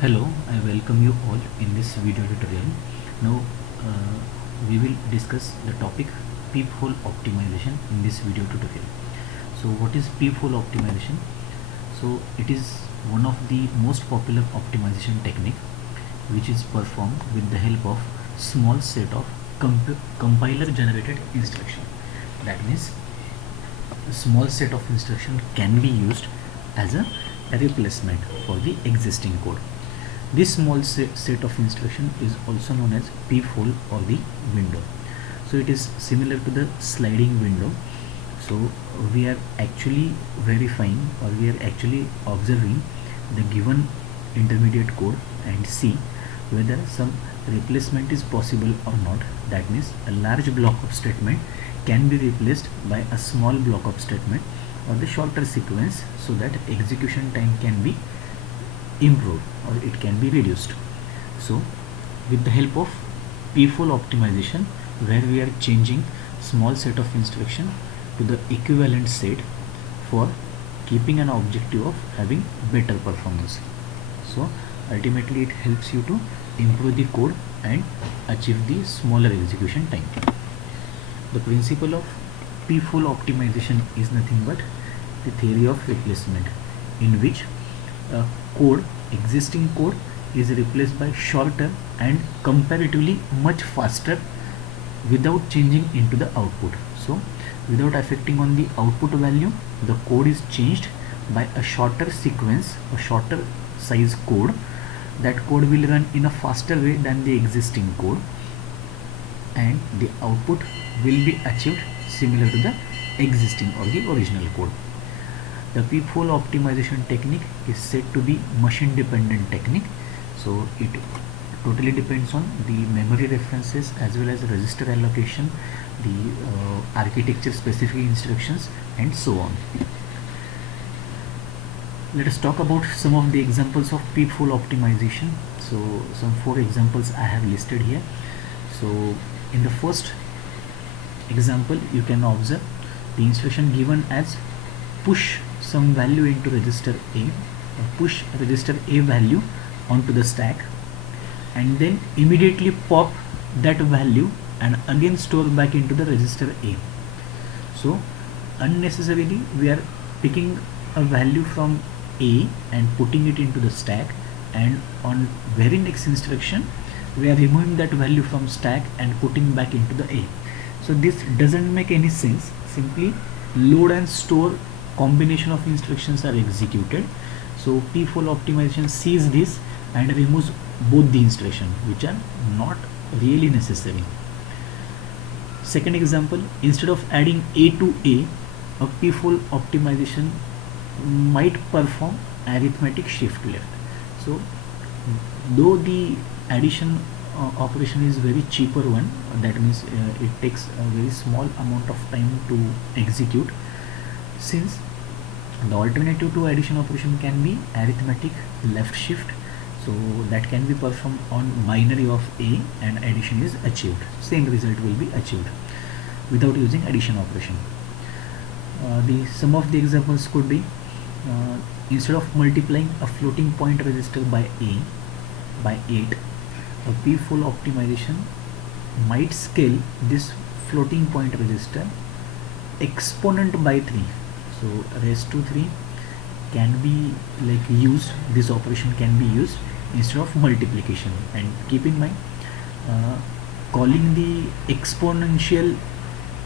Hello, I welcome you all in this video tutorial. Now we will discuss the topic peephole optimization in this video tutorial. So what is peephole optimization? So it is one of the most popular optimization technique which is performed with the help of small set of compiler generated instruction. That means a small set of instruction can be used as a replacement for the existing code. This small set of instruction is also known as peephole or the window. So it is similar to the sliding window. So we are actually verifying, or we are actually observing the given intermediate code and see whether some replacement is possible or not. That means a large block of statement can be replaced by a small block of statement or the shorter sequence, so that execution time can be improved or it can be reduced. So with the help of peephole optimization, where we are changing small set of instruction to the equivalent set for keeping an objective of having better performance. So ultimately it helps you to improve the code and achieve the smaller execution time. The principle of peephole optimization is nothing but the theory of replacement, in which existing code is replaced by shorter and comparatively much faster without changing into the output. So without affecting on the output value, the code is changed by a shorter sequence, a shorter size code. That code will run in a faster way than the existing code, and the output will be achieved similar to the existing or the original code. The peephole optimization technique is said to be machine dependent technique. So it totally depends on the memory references as well as register allocation, the architecture specific instructions, and so on. Let us talk about some of the examples of peephole optimization. So some 4 examples I have listed here. So in the first example, you can observe the instruction given as push some value into register A, or push register A value onto the stack, and then immediately pop that value and again store back into the register A. So unnecessarily we are picking a value from A and putting it into the stack, and on very next instruction we are removing that value from stack and putting back into the A. So this doesn't make any sense. Simply load and store combination of instructions are executed. So peephole optimization sees this and removes both the instructions, which are not really necessary. Second example, instead of adding A to A peephole optimization might perform arithmetic shift left. So though the addition operation is very cheaper one, that means it takes a very small amount of time to execute, since the alternative to addition operation can be arithmetic left shift, so that can be performed on binary of A and addition is achieved. Same result will be achieved without using addition operation. Some of the examples could be instead of multiplying a floating point register by A by 8, a peephole optimization might scale this floating point register exponent by 3. So raised to 3 can be like used, this operation can be used instead of multiplication. And keep in mind, calling the exponential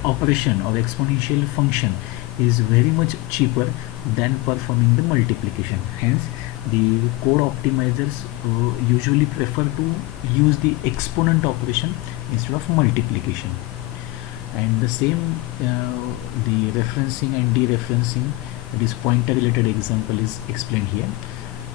operation or exponential function is very much cheaper than performing the multiplication. Hence the code optimizers usually prefer to use the exponent operation instead of multiplication. And the same the referencing and dereferencing, that is pointer related example, is explained here.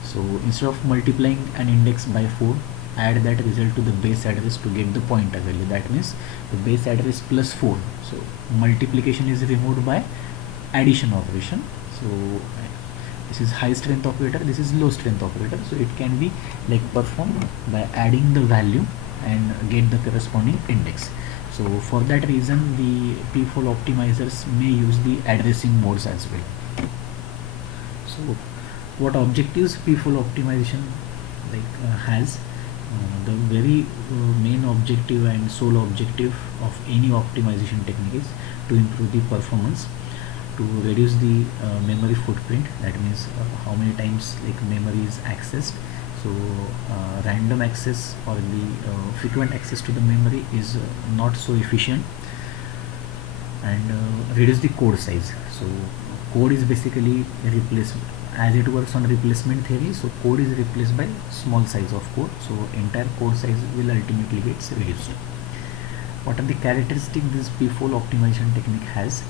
So instead of multiplying an index by 4, add that result to the base address to get the pointer value. That means the base address plus 4. So multiplication is removed by addition operation. So this is high strength operator, this is low strength operator. So it can be like performed by adding the value and get the corresponding index. So for that reason, the peephole optimizers may use the addressing modes as well. So what objectives peephole optimization has the very main objective and sole objective of any optimization technique is to improve the performance, to reduce the memory footprint. That means how many times like memory is accessed. So random access or the frequent access to the memory is not so efficient, and reduce the code size. So code is basically replaced, as it works on replacement theory. So code is replaced by small size of code, so entire code size will ultimately gets reduced. What are the characteristics this p-fold optimization technique has?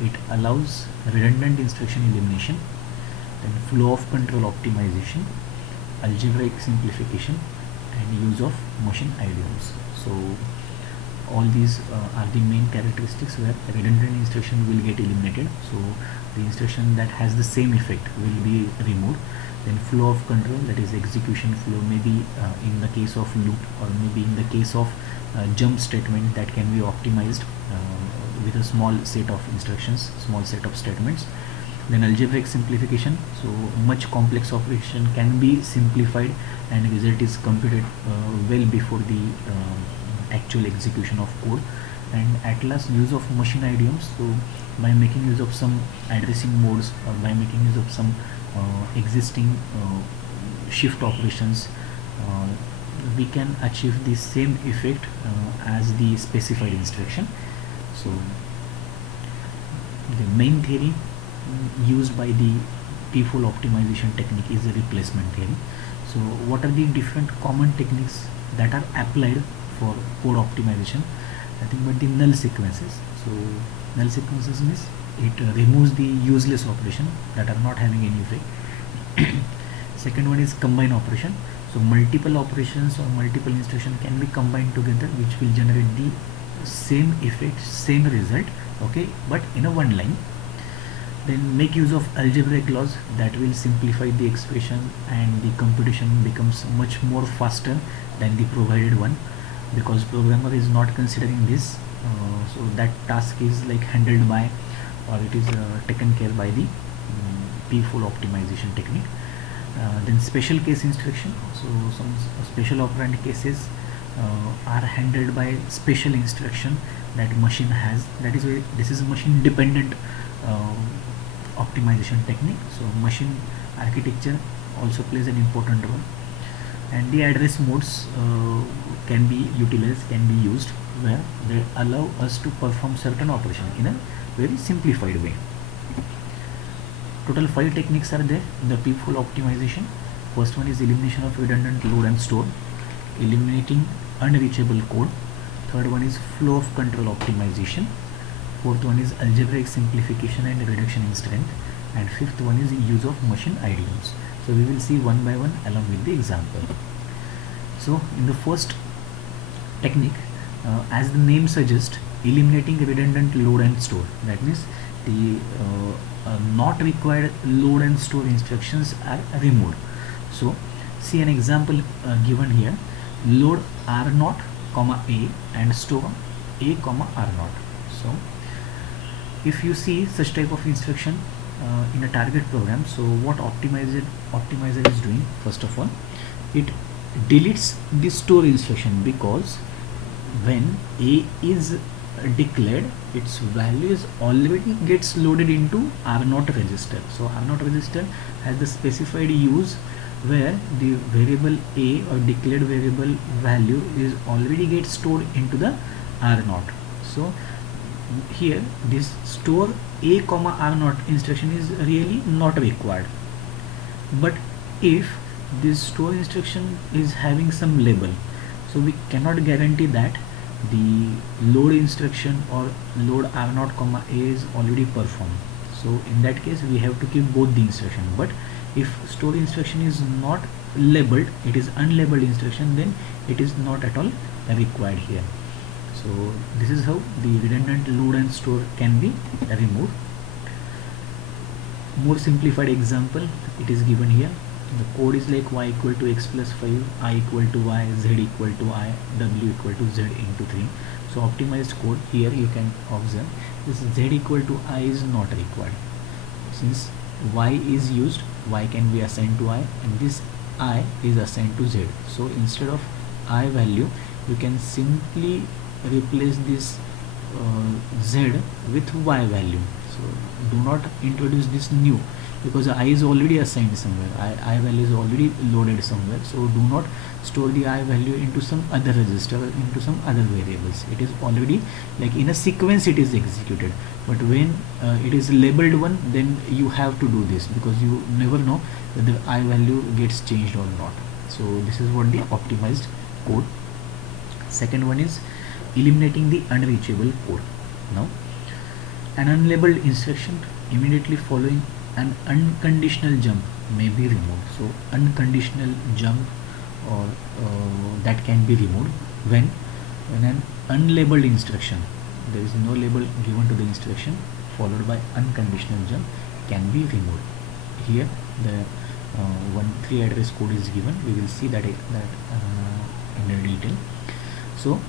It allows redundant instruction elimination, then flow of control optimization, algebraic simplification, and use of machine idioms. So all these are the main characteristics where redundant instruction will get eliminated. So the instruction that has the same effect will be removed. Then flow of control, that is execution flow, maybe in the case of loop, or maybe in the case of jump statement, that can be optimized with a small set of instructions, small set of statements. Then algebraic simplification, so much complex operation can be simplified and result is computed well before the actual execution of code. And at last, use of machine idioms. So by making use of some addressing modes, or by making use of some existing shift operations, we can achieve the same effect as the specified instruction. So the main theory used by the p-fold optimization technique is the replacement theory. So what are the different common techniques that are applied for code optimization? I think but the null sequences. So null sequences means it removes the useless operation that are not having any effect. Second one is combine operation. So multiple operations or multiple instruction can be combined together, which will generate the same effect, same result, okay, but in a one line. Then make use of algebraic laws, that will simplify the expression and the computation becomes much more faster than the provided one, because programmer is not considering this. So that task is like handled by, or it is taken care by the p-fold optimization technique. Then special case instruction. So some special operand cases are handled by special instruction that machine has. That is why this is a machine dependent optimization technique. So machine architecture also plays an important role. And the address modes can be utilized, can be used, where they allow us to perform certain operation in a very simplified way. Total 5 techniques are there in the p-fold optimization. First one is elimination of redundant load and store, eliminating unreachable code. Third one is flow of control optimization. Fourth one is algebraic simplification and reduction in strength. And fifth one is use of machine idioms. So we will see one by one along with the example. So in the first technique, as the name suggests, eliminating redundant load and store. That means the not required load and store instructions are removed. So see an example given here: load R0, A and store A, R0. So if you see such type of instruction in a target program, so what optimizer is doing, first of all, it deletes the store instruction, because when A is declared, its values already gets loaded into R0 register. So R0 register has the specified use where the variable A or declared variable value is already gets stored into the R0. So here this store A, R0 instruction is really not required. But if this store instruction is having some label, so we cannot guarantee that the load instruction or load R0, A is already performed. So in that case we have to keep both the instruction. But if store instruction is not labeled, it is unlabeled instruction, then it is not at all required here. So this is how the redundant load and store can be removed. More simplified example it is given here. The code is like y equal to x plus 5, I equal to y, z equal to I, w equal to z into 3. So optimized code, here you can observe this z equal to I is not required. Since y is used, y can be assigned to I, and this I is assigned to Z. So instead of I value, you can simply replace this Z with Y value. So do not introduce this new, because I is already assigned somewhere. I value is already loaded somewhere. So do not store the I value into some other register, into some other variables. It is already like in a sequence it is executed. But when it is labeled one, then you have to do this, because you never know whether I value gets changed or not. So this is what the optimized code. Second one is eliminating the unreachable code. Now, an unlabeled instruction immediately following an unconditional jump may be removed. So unconditional jump or that can be removed when an unlabeled instruction, there is no label given to the instruction, followed by unconditional jump can be removed. Here the 3 address code is given. We will see that in detail. So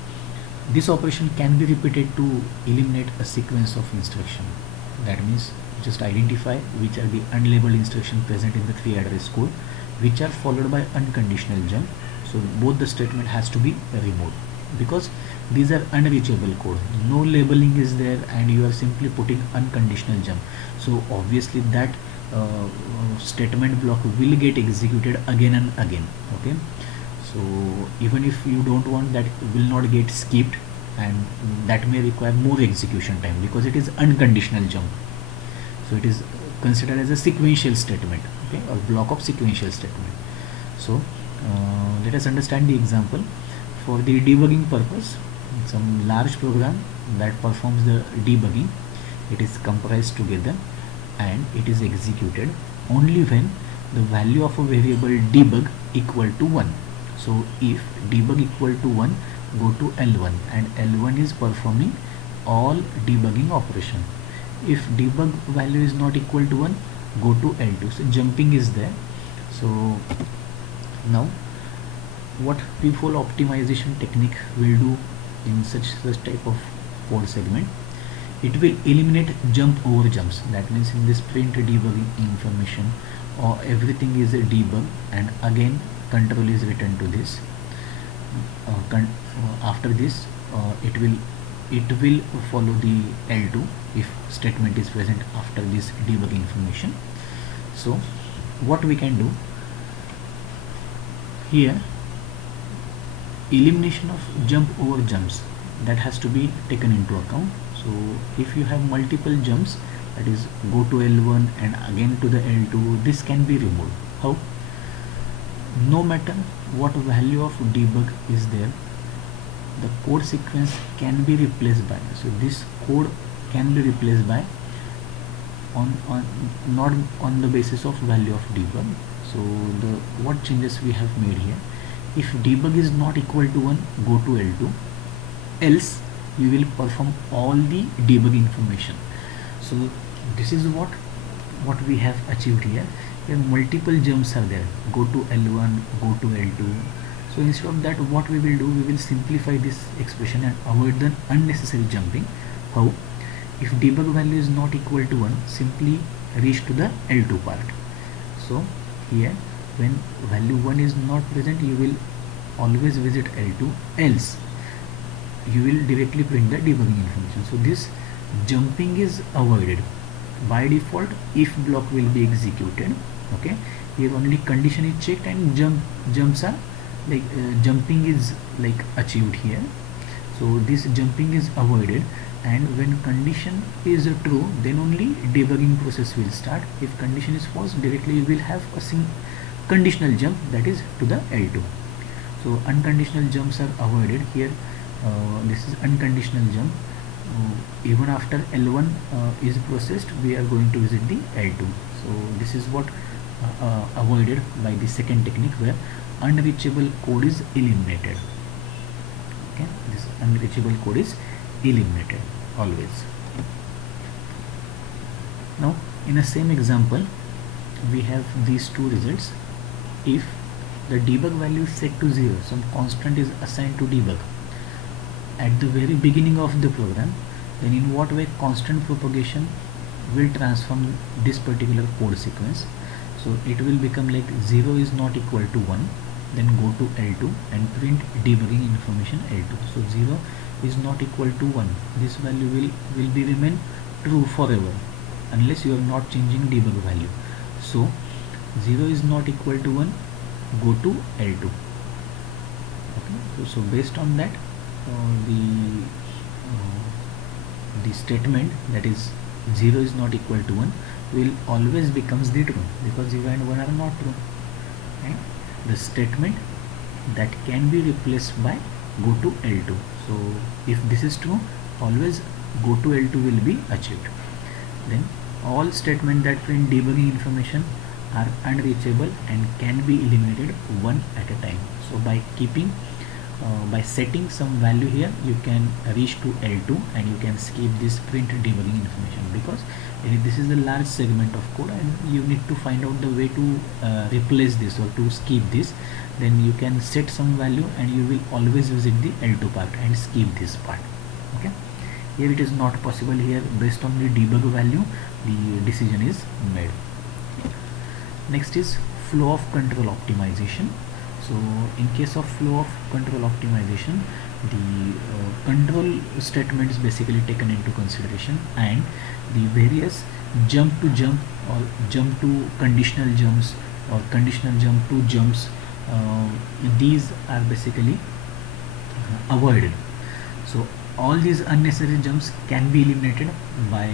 this operation can be repeated to eliminate a sequence of instruction. That means just identify which are the unlabeled instruction present in the 3 address code, which are followed by unconditional jump. So both the statement has to be removed, because these are unreachable code. No labeling is there, and you are simply putting unconditional jump. So obviously that statement block will get executed again and again. Okay. So even if you don't want, that will not get skipped, and that may require more execution time because it is unconditional jump. So it is considered as a sequential statement, okay, or block of sequential statement. So let us understand the example. For the debugging purpose, some large program that performs the debugging, it is comprised together and it is executed only when the value of a variable debug equal to 1. So if debug equal to 1, go to L1, and L1 is performing all debugging operation. If debug value is not equal to 1, go to L2. So jumping is there. So now what peephole optimization technique will do in such type of code segment, it will eliminate jump over jumps. That means in this print debugging information, or everything is a debug, and again control is written to this. After this it will follow the L2 if statement is present after this debug information. So what we can do here, elimination of jump over jumps, that has to be taken into account. So if you have multiple jumps, that is go to L1 and again to the L2, this can be removed. How? No matter what value of debug is there, the code sequence can be replaced by, so this code can be replaced by not on the basis of value of debug. So what changes we have made here, if debug is not equal to 1, go to L2, else you will perform all the debug information. So this is what we have achieved here. Here multiple jumps are there, go to L1, go to L2. So instead of that, what we will do, we will simplify this expression and avoid the unnecessary jumping. How? If debug value is not equal to 1, simply reach to the L2 part. So here when value 1 is not present, you will always visit L2, else you will directly print the debugging information. So this jumping is avoided. By default, if block will be executed. Okay, here only condition is checked and jumps are like jumping is like achieved here. So this jumping is avoided, and when condition is true, then only debugging process will start. If condition is false, directly you will have a conditional jump, that is to the L2. So unconditional jumps are avoided here. This is unconditional jump. Even after L1 is processed, we are going to visit the L2. So this is what avoided by the second technique, where unreachable code is eliminated. Okay, this unreachable code is eliminated always. Now in the same example, we have these two results. If the debug value is set to 0, some constant is assigned to debug at the very beginning of the program, then in what way constant propagation will transform this particular code sequence. So it will become like 0 is not equal to 1, then go to L2 and print debugging information L2. So 0 is not equal to 1, this value will be remain true forever unless you are not changing debug value. So 0 is not equal to 1, go to L2. Okay, so based on that the statement that is 0 is not equal to 1 will always becomes the true, because 0 and 1 are not true. Right? The statement that can be replaced by go to L2. So if this is true, always go to L2 will be achieved. Then all statements that print debugging information are unreachable and can be eliminated one at a time. So by setting some value here, you can reach to L2 and you can skip this print debugging information, because this is a large segment of code and you need to find out the way to replace this or to skip this. Then you can set some value and you will always visit the L2 part and skip this part. Okay, here it is not possible. Here based on the debug value the decision is made. Next is flow of control optimization. So in case of flow of control optimization, the control statement is basically taken into consideration, and the various jump to jump or jump to conditional jumps or conditional jump to jumps, these are basically avoided. So all these unnecessary jumps can be eliminated by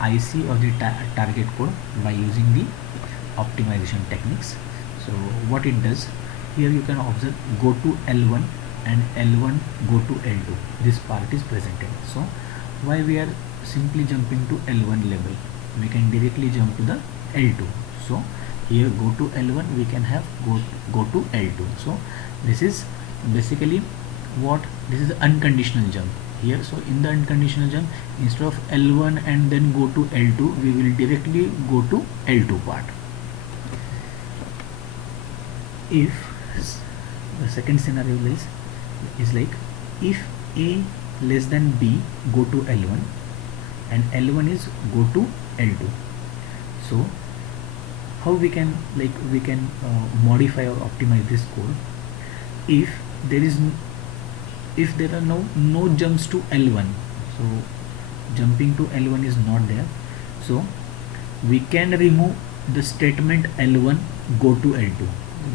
IC or the target code by using the optimization techniques. So what it does, here you can observe go to L1 and L1 go to L2, this part is presented. So why we are simply jumping to L1 level, we can directly jump to the L2. So here go to L1, we can have go to L2. So this is basically what, this is unconditional jump here. So in the unconditional jump, instead of L1 and then go to L2, we will directly go to L2 part. If the second scenario is like if A less than B, go to L1 and L1 is go to L2. So how we can modify or optimize this code? If there are no jumps to L1, so jumping to L1 is not there, so we can remove the statement L1 go to L2.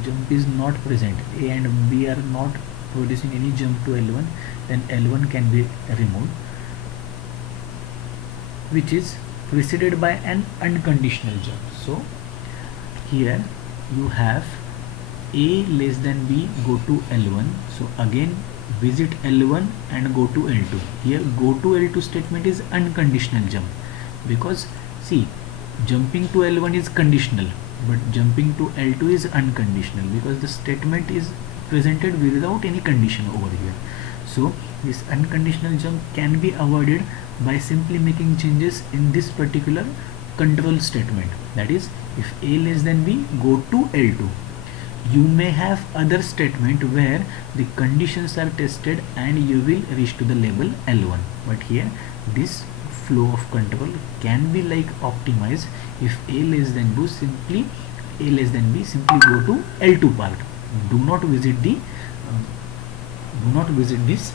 Jump is not present, A and B are not producing any jump to L1, then L1 can be removed, which is preceded by an unconditional jump. So here you have A less than B, go to L1. So again visit L1 and go to L2. Here go to L2 statement is unconditional jump, because see, jumping to L1 is conditional, but jumping to L2 is unconditional, because the statement is presented without any condition over here. So this unconditional jump can be avoided by simply making changes in this particular control statement. That is, if A less than B, go to L2. You may have other statement where the conditions are tested and you will reach to the label L1, but here this flow of control can be optimized. If A less than B, simply go to L2 part. Do not visit this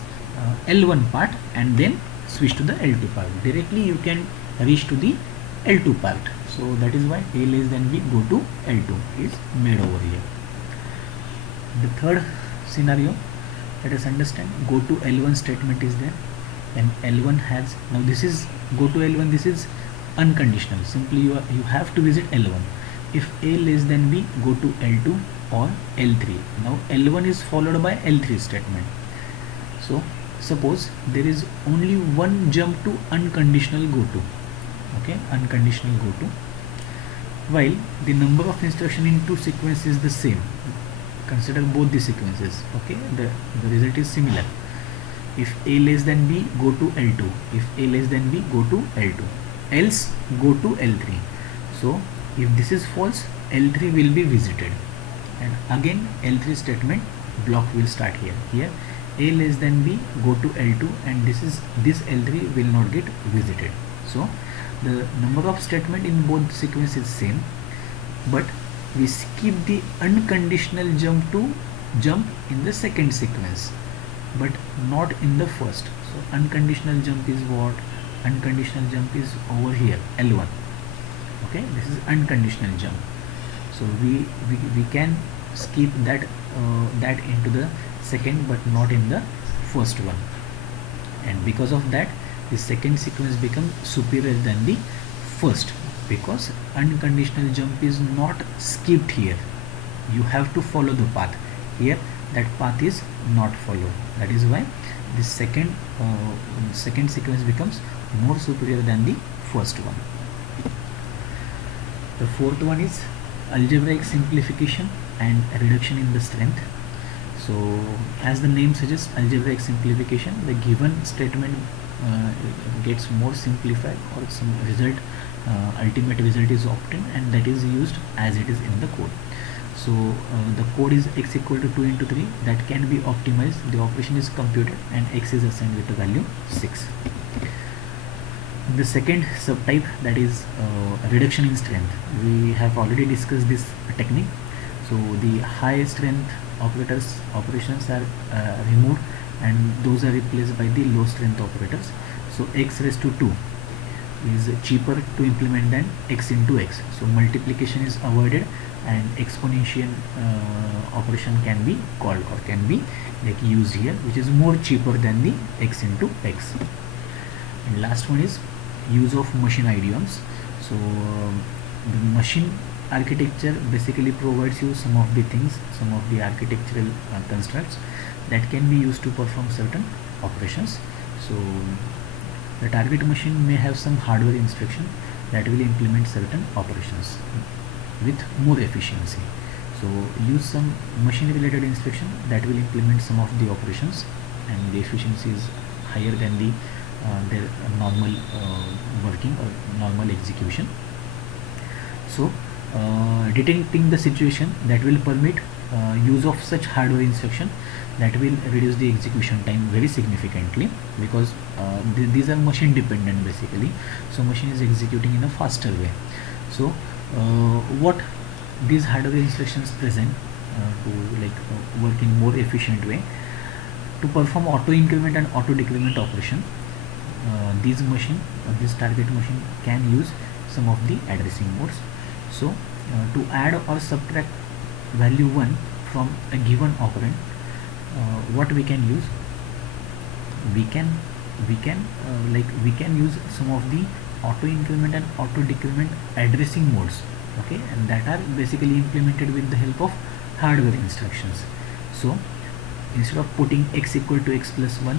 L1 part and then switch to the L2 part. Directly you can reach to the L2 part. So that is why A less than B, go to L2 is made over here. The third scenario, let us understand, go to L1 statement is there, and L1 has, now this is go to L1, this is unconditional, simply you have to visit L1. If A less than B, go to L2 or L3. Now L1 is followed by L3 statement. So suppose there is only one jump to unconditional go to, okay, unconditional go to, while the number of instruction in two sequences is the same. Consider both the sequences, okay, the result is similar. If A less than B, go to L2. If A less than B, go to L2, else go to L3. So if this is false, L3 will be visited, and again L3 statement block will start here. Here A less than B, go to L2, and this L3 will not get visited. So the number of statement in both sequences is same. but we skip the unconditional jump in the second sequence, but not in the first. So unconditional jump is what? Unconditional jump is over here, L1. Okay, this is unconditional jump. So we can skip that into the second, but not in the first one, and because of that the second sequence becomes superior than the first, because unconditional jump is not skipped here. You have to follow the path. Here that path is not followed. That is why the second sequence becomes more superior than the first one. The fourth one is algebraic simplification and reduction in the strength. So as the name suggests, algebraic simplification, the given statement gets more simplified, or some result, ultimate result is obtained, and that is used as it is in the code. So the code is x equal to 2 into 3, that can be optimized. The operation is computed and x is assigned with the value 6. The second subtype, that is reduction in strength. We have already discussed this technique. So the high strength operations are removed, and those are replaced by the low strength operators. So x raised to 2 is cheaper to implement than x into x. So multiplication is avoided, and exponential operation can be called, or can be like used here, which is more cheaper than the x into x. And last one is use of machine idioms. So the machine architecture basically provides you some of the things, some of the architectural constructs that can be used to perform certain operations. So the target machine may have some hardware instruction that will implement certain operations with more efficiency. So use some machine related instruction that will implement some of the operations, and the efficiency is higher than the their normal working or normal execution. So detecting the situation that will permit use of such hardware instruction that will reduce the execution time very significantly, because these are machine dependent basically. So machine is executing in a faster way. So what these hardware instructions present to work in more efficient way to perform auto increment and auto decrement operation. This target machine can use some of the addressing modes. So to add or subtract value 1 from a given operand, what we can use, we can use some of the auto increment and auto decrement addressing modes, okay, and that are basically implemented with the help of hardware instructions. So instead of putting x equal to x plus 1,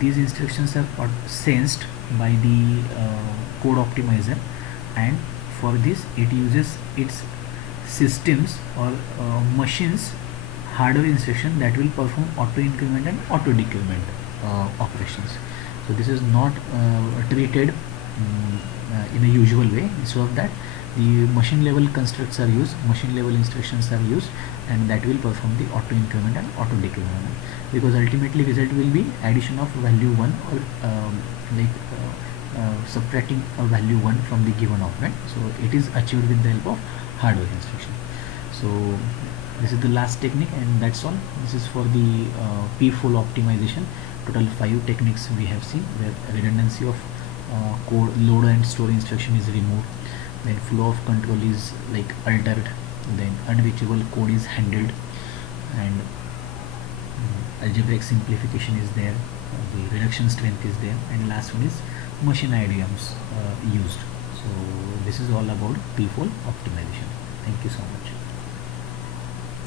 these instructions are sensed by the code optimizer, and for this it uses its systems or machines hardware instruction that will perform auto increment and auto decrement operations. So this is not treated in a usual way. Instead of that, the machine level constructs are used, machine level instructions are used, and that will perform the auto increment and auto decrement, because ultimately result will be addition of value 1 or subtracting a value 1 from the given operand. So it is achieved with the help of hardware instruction. So this is the last technique, and that's all. This is for the p-fold optimization. Total 5 techniques we have seen, where redundancy of code, load and store instruction is removed, then flow of control is altered, then unreachable code is handled, and algebraic simplification is there, the reduction strength is there, and last one is machine idioms used. So this is all about p-fold optimization. Thank you so much.